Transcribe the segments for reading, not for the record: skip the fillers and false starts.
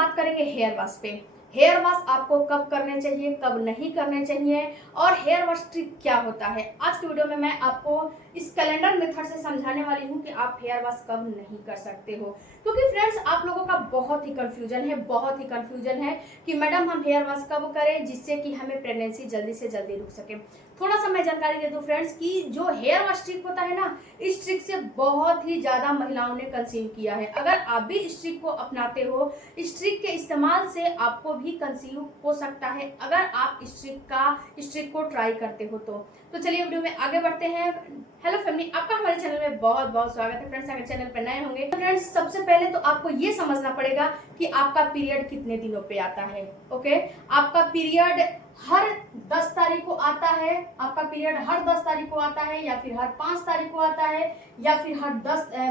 बात करेंगे hair wash पे। हेयर वॉश आपको कब करने चाहिए, कब नहीं करने चाहिए, और हेयर वॉश ट्रिक क्या होता है। आज की वीडियो में मैं आपको इस कैलेंडर मेथड से समझाने वाली हूँ कि आप हेयर वॉश कब नहीं कर सकते हो। क्योंकि फ्रेंड्स आप लोगों का बहुत ही कंफ्यूजन है कि मैडम हम हेयर वॉश कब करें जिससे कि हमें प्रेगनेंसी जल्दी से जल्दी रुक सके। थोड़ा सा मैं जानकारी दे दूं फ्रेंड्स कि जो हेयर वॉश ट्रिक होता है ना, इस ट्रिक से बहुत ही ज्यादा महिलाओं ने कंसीव किया है। अगर आप भी इस ट्रिक को अपनाते हो, इस ट्रिक के इस्तेमाल से आपको भी कंसीव हो सकता है अगर आप इस ट्रिक को ट्राई करते हो तो चलिए वीडियो में आगे बढ़ते हैं। हेलो फैमिली, आपका हमारे चैनल में बहुत बहुत स्वागत है। फ्रेंड्स अगर चैनल पर नए होंगे तो फ्रेंड्स सबसे पहले तो आपको ये समझना पड़ेगा कि आपका पीरियड कितने दिनों पे आता है। ओके, आपका पीरियड हर 10 तारीख को आता है, आपका पीरियड हर 10 तारीख को आता है, या फिर हर 5 तारीख को आता है, या फिर हर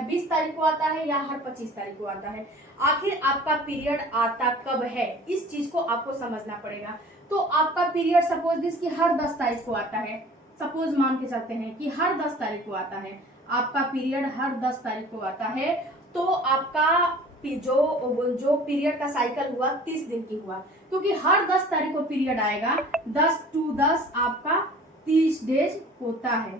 20 तारीख को आता है, या हर 25 तारीख को आता है। आखिर आपका पीरियड आता कब है, इस चीज को आपको समझना पड़ेगा। तो आपका पीरियड सपोज दिस कि हर 10 तारीख को आता है, सपोज मान के चलते हैं कि हर 10 तारीख को आता है, आपका पीरियड हर 10 तारीख को आता है, तो आपका जो पीरियड का साइकिल हुआ 30 दिन की हुआ, क्योंकि हर 10 तारीख को पीरियड आएगा, 10 टू 10 आपका 30 डेज होता है।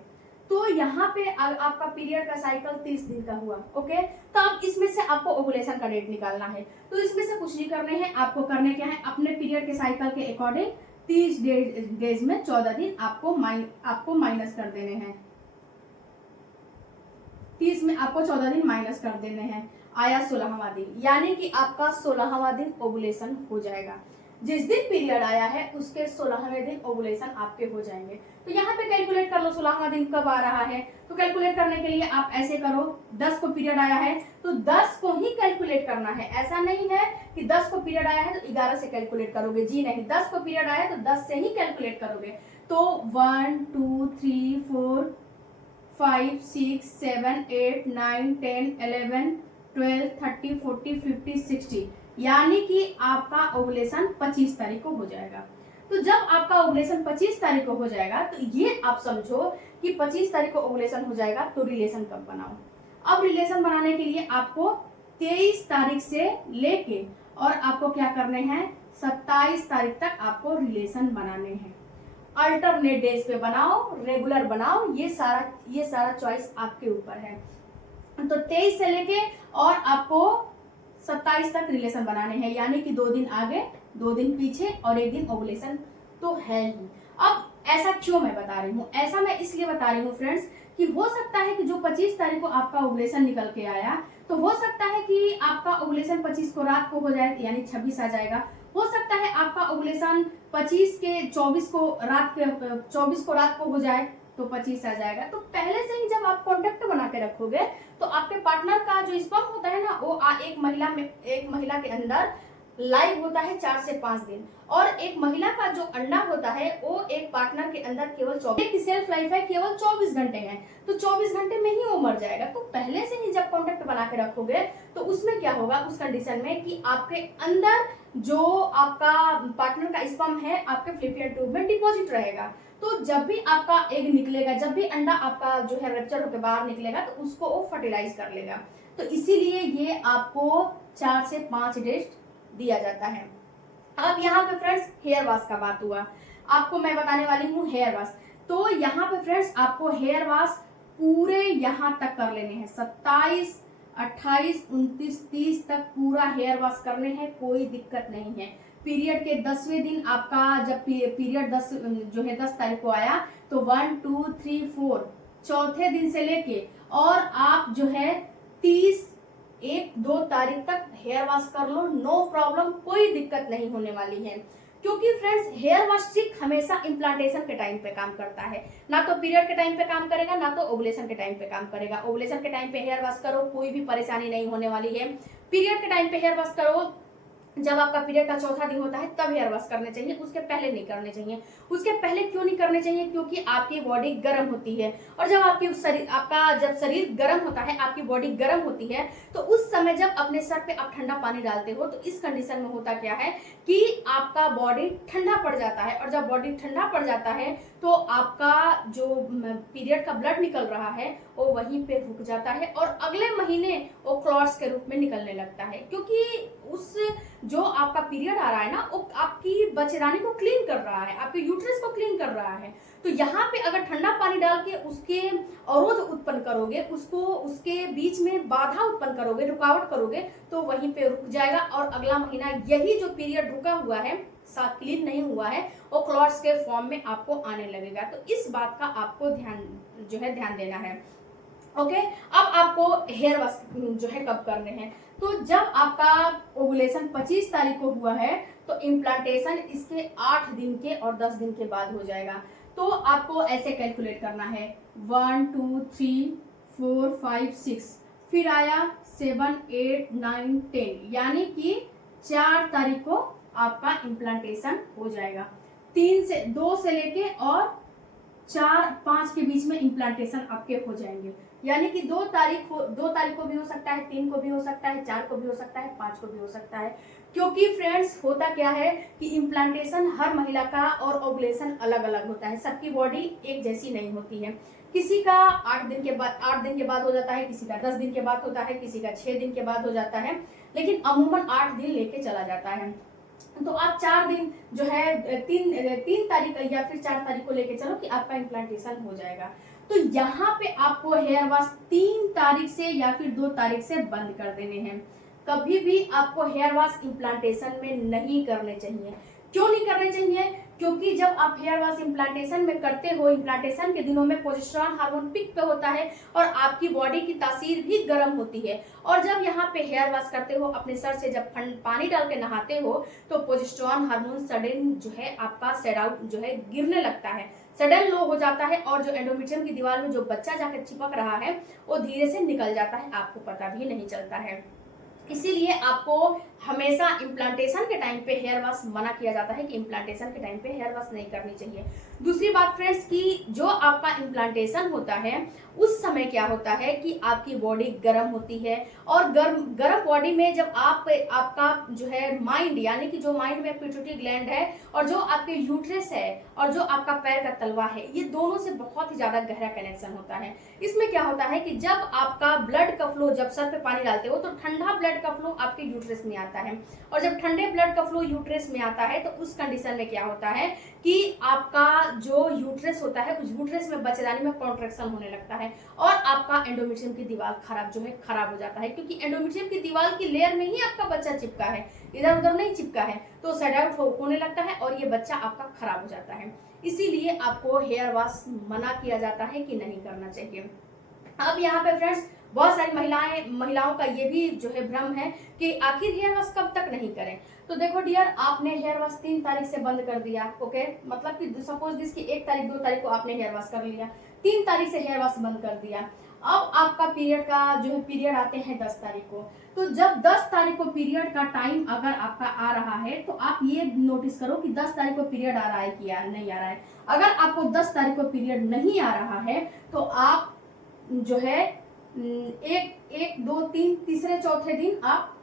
तो यहाँ पे आपका पीरियड का साइकिल 30 दिन का हुआ। ओके, तो अब इसमें से आपको ओवुलेशन का डेट निकालना है। तो इसमें से कुछ नहीं करने हैं, आपको करने क्या है, अपने पीरियड के साइकिल के अकॉर्डिंग 30 डेज में 14 दिन आपको माइनस कर देने हैं। 30 में आपको 14 दिन माइनस कर देने हैं, आया 16वां दिन, यानी कि आपका 16वां दिन ओवुलेशन हो जाएगा। जिस दिन पीरियड आया है उसके 16वें दिन ओवुलेशन आपके हो जाएंगे। तो यहाँ पे कैलकुलेट कर लो 16वां दिन कब आ रहा है। तो कैलकुलेट करने के लिए आप ऐसे करो, 10 को पीरियड आया है तो 10 को ही कैलकुलेट करना है। ऐसा नहीं है कि 10 को पीरियड आया है तो 11 से कैलकुलेट करोगे, जी नहीं, 10 को पीरियड आया है तो 10 से ही कैलकुलेट करोगे। तो 1 2 3 4 5 6 7 8 9 10 11 12 13 14 15 16, यानी कि आपका ओवुलेशन 25 तारीख को हो जाएगा। तो जब आपका ओवुलेशन 25 तारीख को हो जाएगा तो ये आप समझो कि 25 तारीख को ओवुलेशन हो जाएगा, तो रिलेशन कब बनाओ। अब रिलेशन बनाने के लिए आपको 23 तारीख से लेके और आपको क्या करने हैं, 27 तारीख तक आपको रिलेशन बनाने हैं। अल्टरनेट डेज पे बनाओ, रेगुलर बनाओ, ये सारा चॉइस आपके ऊपर है। तो 23 से लेके और आपको 27 तक रिलेशन बनाने हैं, यानी कि 2 दिन आगे 2 दिन पीछे और 1 दिन ओवुलेशन तो है ही। अब ऐसा क्यों मैं बता रही हूँ, ऐसा मैं इसलिए बता रही हूँ फ्रेंड्स कि हो सकता है कि जो 25 तारीख को आपका ओवुलेशन निकल के आया, तो हो सकता है कि आपका ओवुलेशन 25 को रात को हो जाए, यानी 26 आ जाएगा। हो सकता है आपका ओवुलेशन 25 के 24 को रात को हो जाए तो 25 आ जाएगा। तो पहले से ही जब आप कॉन्टेक्ट बना के रखोगे तो आपके पार्टनर का जो स्पर्म होता है ना, वो एक महिला के अंदर लाइव होता है 4 से 5 दिन, और एक महिला का जो अंडा होता है वो एक पार्टनर के अंदर केवल 24 की सेल्फ लाइफ है, केवल 24 घंटे है, तो 24 घंटे में ही वो मर जाएगा। तो पहले से ही जब कॉन्टेक्ट बना के रखोगे तो उसमें क्या होगा, उस कंडीशन में कि आपके अंदर जो आपका पार्टनर का स्पर्म है आपके फैलोपियन ट्यूब में डिपॉजिट रहेगा। तो जब भी आपका एग निकलेगा, जब भी अंडा आपका जो है रप्चर होकर बाहर निकलेगा तो उसको वो फर्टिलाइज कर लेगा। तो इसीलिए ये आपको 4 से 5 डेज दिया जाता है। अब यहाँ पे फ्रेंड्स हेयर वॉश का बात हुआ, आपको मैं बताने वाली हूँ हेयर वॉश। तो यहाँ पे फ्रेंड्स आपको हेयर वॉश पूरे यहाँ तक कर लेने हैं, 27 28 29 30 तक पूरा हेयर वॉश करने हैं, कोई दिक्कत नहीं है। पीरियड के 10वें दिन आपका जब पीरियड 10 तारीख को आया तो 1 2 3 4 चौथे दिन से लेके और आप जो है 30 1 2 तारीख तक हेयर वॉश कर लो, नो प्रॉब्लम, कोई दिक्कत नहीं होने वाली है। क्योंकि फ्रेंड्स हेयर वॉश ट्रिक हमेशा इम्प्लांटेशन के टाइम पे काम करता है, ना तो पीरियड के टाइम पे काम करेगा, ना तो ओवुलेशन के टाइम पे काम करेगा। ओवुलेशन के टाइम पे हेयर वॉश करो, कोई भी परेशानी नहीं होने वाली है। पीरियड के टाइम पे हेयर वॉश करो, जब आपका पीरियड का चौथा दिन होता है तब हेयर वॉश करने चाहिए, उसके पहले नहीं करने चाहिए। उसके पहले क्यों नहीं करने चाहिए, क्योंकि आपकी बॉडी गर्म होती है, और जब जब शरीर गर्म होता है, आपकी बॉडी गर्म होती है, तो उस समय जब अपने सर पे आप ठंडा पानी डालते हो तो इस कंडीशन में होता क्या है कि आपका बॉडी ठंडा पड़ जाता है, और जब बॉडी ठंडा पड़ जाता है तो आपका जो पीरियड का ब्लड निकल रहा है वो वहीं पे रुक जाता है, और अगले महीने वो क्लॉट्स के रूप में निकलने लगता है। क्योंकि उस जो आपका पीरियड आ रहा है ना, वो आपकी बच्चेदानी को क्लीन कर रहा है, आपके यूट्रस को क्लीन कर रहा है। तो यहाँ पे अगर ठंडा पानी डाल के उसके अवरोध उत्पन्न करोगे, उसको उसके बीच में बाधा उत्पन्न करोगे, रुकावट करोगे, तो वहीं पे रुक जाएगा और अगला महीना यही जो पीरियड रुका हुआ है, साथ क्लीन नहीं हुआ है, वो क्लॉट्स के फॉर्म में आपको आने लगेगा। तो इस बात का आपको ध्यान देना है। ओके, अब आपको हेयर वॉश जो है कब करने हैं, तो जब आपका ओवुलेशन 25 तारीख को हुआ है तो इम्प्लांटेशन इसके 8 दिन के और 10 दिन के बाद हो जाएगा। तो आपको ऐसे कैलकुलेट करना है 1 2 3 4 5 6, फिर आया 7 8 9 10, यानी कि 4 तारीख को आपका इम्प्लांटेशन हो जाएगा। 2 से लेके और 4 5 के बीच में इम्प्लांटेशन आपके हो जाएंगे, यानी कि 2 तारीख को भी हो सकता है, 3 को भी हो सकता है, 4 को भी हो सकता है, 5 को भी हो सकता है। क्योंकि फ्रेंड्स होता क्या है कि इम्प्लांटेशन हर महिला का और ओवुलेशन अलग अलग होता है, सबकी बॉडी एक जैसी नहीं होती है। किसी का 8 दिन के बाद हो जाता है, किसी का 10 दिन के बाद होता है, किसी का 6 दिन के बाद हो जाता है, लेकिन अमूमन 8 दिन लेके चला जाता है। तो आप 4 दिन जो है 3 तारीख या फिर 4 तारीख को लेके चलो कि आपका इम्प्लांटेशन हो जाएगा। तो यहाँ पे आपको हेयर वॉश 3 तारीख से या फिर 2 तारीख से बंद कर देने हैं। कभी भी आपको हेयर वॉश इम्प्लांटेशन में नहीं करने चाहिए। क्यों नहीं करने चाहिए? क्योंकि जब आप हेयर वॉश इम्प्लांटेशन में करते हो, इम्प्लांटेशन के दिनों में प्रोजेस्टेरॉन हार्मोन पिक पे होता है और आपकी बॉडी की तासीर भी गर्म होती है। और जब यहाँ पे हेयर वॉश करते हो, अपने सर से जब पानी डाल के नहाते हो, तो प्रोजेस्टेरॉन हार्मोन सडन जो है आपका सेड आउट जो है गिरने लगता है, सडन लो हो जाता है, और जो एंडोमेट्रियम की दीवार में जो बच्चा जाकर चिपक रहा है वो धीरे से निकल जाता है, आपको पता भी नहीं चलता है। इसीलिए आपको हमेशा इम्प्लांटेशन के टाइम पे हेयर वॉश मना किया जाता है कि इम्प्लांटेशन के टाइम पे हेयर वॉश नहीं करनी चाहिए। दूसरी बात फ्रेंड्स कि जो आपका इम्प्लांटेशन होता है उस समय क्या होता है कि आपकी बॉडी गर्म होती है, और गर्म बॉडी में जब आपका जो है माइंड, यानी कि जो माइंड में पिट्यूटरी ग्लैंड है और जो आपके यूट्रस है और जो आपका पैर का तलवा है, ये दोनों से बहुत ही ज्यादा गहरा कनेक्शन होता है। इसमें क्या होता है कि जब आपका ब्लड का फ्लो, जब सर पे पानी डालते हो तो ठंडा ब्लड का फ्लो आपके यूट्रस में आता है, और जब ठंडे ब्लड का फ्लो यूट्रस में आता है तो उस कंडीशन में क्या होता है कि आपका जो यूट्रस होता है, उस यूट्रस में बच्चेदानी में कॉन्ट्रैक्शन होने लगता है और आपका एंडोमेट्रियम की दीवार खराब हो जाता है, क्योंकि एंडोमेट्रियम की दीवार की लेयर में ही आपका बच्चा चिपका है, इधर उधर नहीं चिपका है, तो सेड आउट होने लगता है और ये बच्चा आपका खराब हो जाता है। इसीलिए आपको हेयर वॉश मना किया जाता है कि नहीं करना चाहिए। अब यहाँ पे फ्रेंड्स बहुत सारी महिलाओं का ये भी जो है भ्रम है कि आखिर हेयर वॉश कब तक नहीं करें। तो देखो डियर, आपने हेयर वॉश 3 तारीख से बंद कर दिया, ओके, मतलब कि सपोज दिस की 1 तारीख 2 तारीख को आपने हेयर वॉश कर लिया, 3 तारीख से हेयर वॉश बंद कर दिया। अब आपका पीरियड आते हैं 10 तारीख को। तो जब 10 तारीख को पीरियड का टाइम अगर आपका आ रहा है तो आप ये नोटिस करो कि 10 तारीख को पीरियड आ रहा है कि नहीं आ रहा है। अगर आपको 10 तारीख को पीरियड नहीं आ रहा है तो आप जो है 1 2 3 तीसरे चौथे दिन आप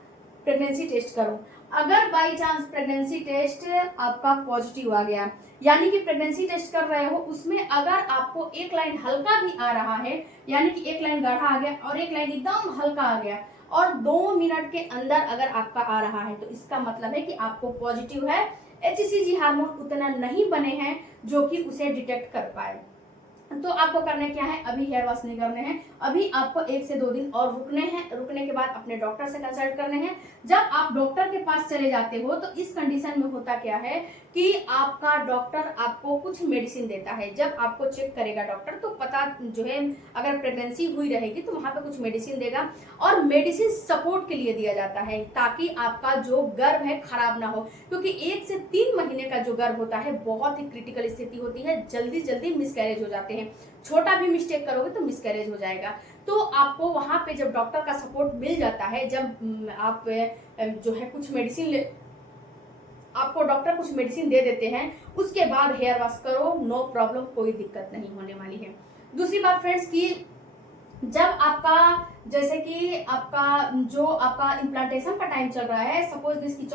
प्रेगनेंसी टेस्ट करो। अगर बाई चांस प्रेगनेंसी टेस्ट आपका पॉजिटिव आ गया, यानी कि प्रेगनेंसी टेस्ट कर रहे हो, उसमें अगर आपको एक लाइन हल्का भी आ रहा है, यानी कि एक लाइन गाढ़ा आ गया और एक लाइन एकदम हल्का आ गया और 2 मिनट के अंदर अगर आपका आ रहा है, तो इसका मतलब है कि आपको पॉजिटिव है। HCG हार्मोन उतना नहीं बने हैं जो कि उसे डिटेक्ट कर पाए। तो आपको करना क्या है, अभी हेयर वॉश नहीं करने हैं, अभी आपको 1 से 2 दिन और रुकने हैं। रुकने के बाद अपने डॉक्टर से कंसल्ट करने हैं। जब आप डॉक्टर के पास चले जाते हो तो इस कंडीशन में होता क्या है कि आपका डॉक्टर आपको कुछ मेडिसिन देता है। जब आपको चेक करेगा डॉक्टर तो पता जो है अगर प्रेगनेंसी हुई रहेगी तो वहां पे कुछ मेडिसिन देगा, और मेडिसिन सपोर्ट के लिए दिया जाता है ताकि आपका जो गर्भ है खराब ना हो, क्योंकि 1 से 3 महीने का जो गर्भ होता है बहुत ही क्रिटिकल स्थिति होती है, जल्दी मिसकैरेज हो जाते हैं। छोटा भी मिस्टेक करोगे तो मिसकैरेज हो जाएगा। तो आपको वहां पे जब डॉक्टर का सपोर्ट मिल जाता है, जब आप जो है कुछ मेडिसिन आपको डॉक्टर कुछ मेडिसिन दे देते हैं, उसके बाद हेयर वॉश करो, नो प्रॉब्लम, कोई दिक्कत नहीं होने वाली है। दूसरी बात फ्रेंड्स की जब आपका जैसे कि आपका इम्प्लांटेशन का टाइम चल रहा है, सपोज इसकी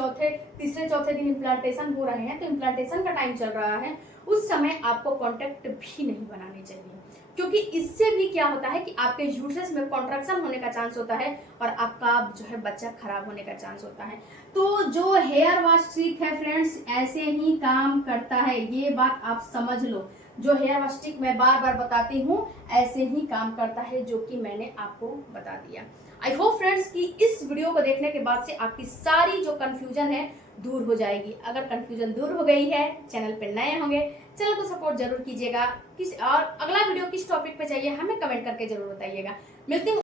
तीसरे चौथे दिन इम्प्लांटेशन हो रहे हैं, तो इम्प्लांटेशन का टाइम चल रहा है, उस समय आपको कांटेक्ट भी नहीं बनाने चाहिए, क्योंकि इससे भी क्या होता है कि आपके यूट्रस में कॉन्ट्रैक्शन होने का चांस होता है और आपका जो है बच्चा खराब होने का चांस होता है। तो जो हेयर वॉश ट्रिक है फ्रेंड्स ऐसे ही काम करता है, ये बात आप समझ लो। जो हेयर वॉश ट्रिक मैं बार बार बताती हूँ ऐसे ही काम करता है, जो कि मैंने आपको बता दिया। आई होप फ्रेंड्स कि इस वीडियो को देखने के बाद से आपकी सारी जो कंफ्यूजन है दूर हो जाएगी। अगर कंफ्यूजन दूर हो गई है, चैनल पे नए होंगे, चैनल को सपोर्ट जरूर कीजिएगा। किस और अगला वीडियो किस टॉपिक पे चाहिए हमें कमेंट करके जरूर बताइएगा। मिलती हूँ